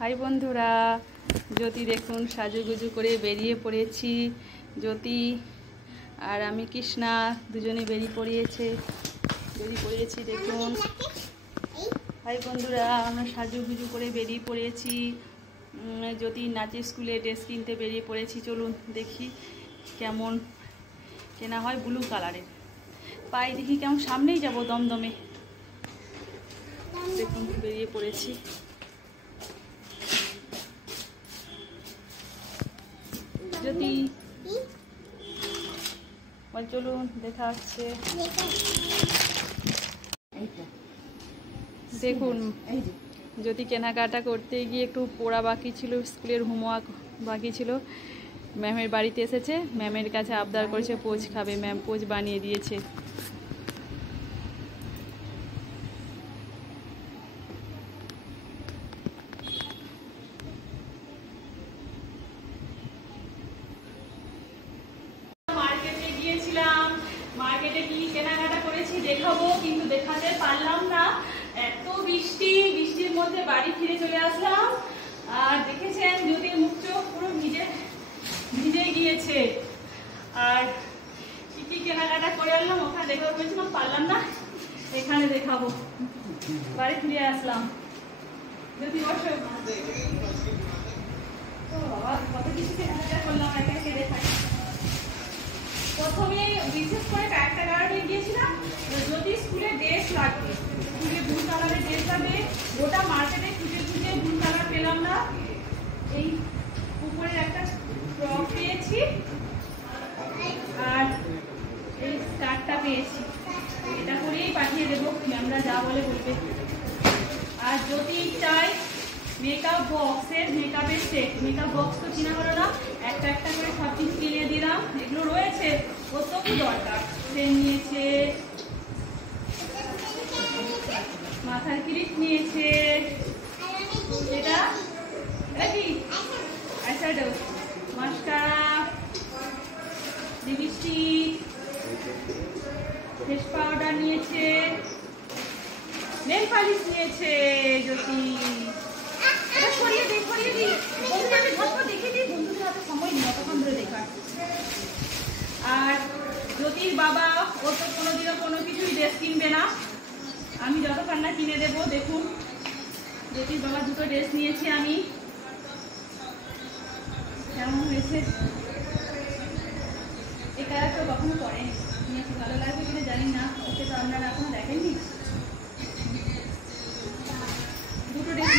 High বন্ধুরা, জ্যোতি দেখুন সাজুগুজু করে বেরিয়ে পড়েছি। জ্যোতি আর আমি কৃষ্ণা দুজনে বেরিয়ে পড়েছি দেখুন। হাই বন্ধুরা, আমরা সাজুগুজু করে বেরিয়ে পড়েছি। জ্যোতি নাচের স্কুলে ড্রেস কিনতে বেরিয়ে পড়েছি। চলুন দেখি কেমন কেনা হয়। ব্লু কালারের পাই দেখি কেমন, সামনেই যাব দমদমে। দেখুন বেরিয়ে পড়েছি। জ্যোতি বল চলুন, দেখা হচ্ছে। দেখুন জ্যোতি কেনাকাটা করতে গিয়ে একটু পড়া বাকি ছিল, স্কুলের হোমওয়ার্ক বাকি ছিল। ম্যামের বাড়িতে এসেছে, ম্যামের কাছে আবদার করেছে পোজ খাবে। ম্যাম পোজ বানিয়ে দিয়েছে। মার্কেটে গিয়েছিলাম, মার্কেটে কি কেনাকাটা করেছি দেখাবো, কিন্তু দেখাতে পারলাম না। এত বৃষ্টির মধ্যে বাড়ি ফিরে চলে আসলাম। আর দেখেছেন জ্যোতির মুখ চোখ পুরো ভিজে গিয়েছে। আর কি কি কেনাকাটা করে আনলাম ওখানে দেখাবো বলছিলাম, পারলাম না, এখানে দেখাবো। বাড়ি ফিরে আসলাম। জ্যোতি বসো। কত কিছু কেনাকাটা করলাম, একা একে দেখাচ্ছি। প্রথমে বিশেষ করে একটা কারণে গিয়েছিলাম, যদি স্কুলে ড্রেস লাগবে, স্কুলে ব্লু কালারের ড্রেস লাগবে। ওটা মার্কেটে খুঁজে ব্লু কালার পেলাম না। এই উপরের একটা ফ্রক পেয়েছি আর এই স্কার্টটা পেয়েছি। এটা করেই পাঠিয়ে দেবো, ম্যামরা যা বলে বলবে। আর যদি চাই মেকআপ মেকআপের সেট, মেকআপ বক্স তো কিনা হলো না, একটা করে সব কিছু কিনে দিলাম। এগুলো রয়েছে, কত কি দরকার। সে নিয়েছে, মাথার ক্লিপ নিয়েছে, এটা কি eyeshadow, mascara, lipstick, face powder নিয়েছে, নেল পালিশ নিয়েছে। জ্যোতি এটা সরিয়ে দিই বন্ধুদের হাতে দেখে দিই, বন্ধুদের হাতে সময় নেই অতক্ষণ ধরে দেখার। আর জ্যোতির বাবা ও তো কোনোদিনও কোনো কিছুই ড্রেস কিনবে না, আমি যতক্ষণ না কিনে দেবো। দেখুন জ্যোতির বাবা দুটো ড্রেস নিয়েছি আমি, কেমন হয়েছে। এই কালারটা কখনো পরেনি, নিয়েছি, ভালো লাগবে কিনা জানি না, ওকে তো আপনারা এখনো দেখেননি। দুটো ড্রেস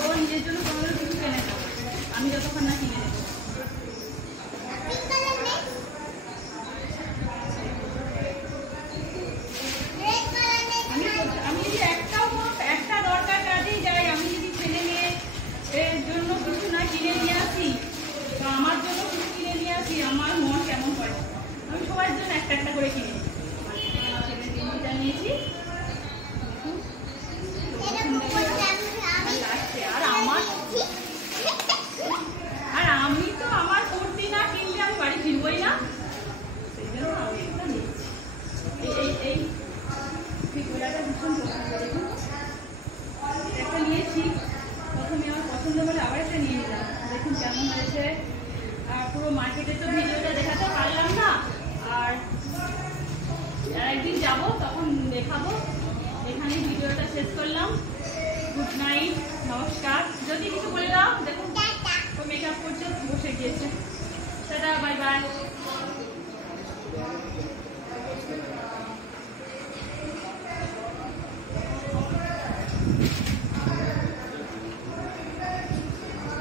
ও নিজের জন্য কোনো কিছু কেনে না, আমি যতক্ষণ না কিনে দেবো। আমি যদি একটা দরকার কাজেই যাই, আমি যদি ছেলে মেয়ে এর জন্য কিছু না কিনে নিয়ে আসি বা আমার জন্য কিছু কিনে নিয়ে আসি, আমার মন কেমন করে। আমি সবার জন্য একটা করে কিনে নিই। ছেলের গেঞ্জিটা নিয়েছি, আর আমি তো আমার কুর্তি না কিনলে আমি বাড়ি ফিরবই না, সেই জন্য আমি একটা নিয়েছি। এই ফিগুলাটা ভীষণ পছন্দ। দেখুন একটা নিয়েছি, প্রথমে আমার পছন্দ বলে আবার একটা নিয়ে নিলাম। দেখুন কেমন হয়েছে। আর পুরো মার্কেটে তো ভিডিওটা দেখাতে পারলাম না, আর একদিন যাবো তখন দেখাবো। এখানেই ভিডিওটা শেষ করলাম। গুড নাইট, নমস্কার। যদি কিছু বলে দাও। দেখুন মেকআপ করতে বসে গিয়েছে। Tata, bye bye.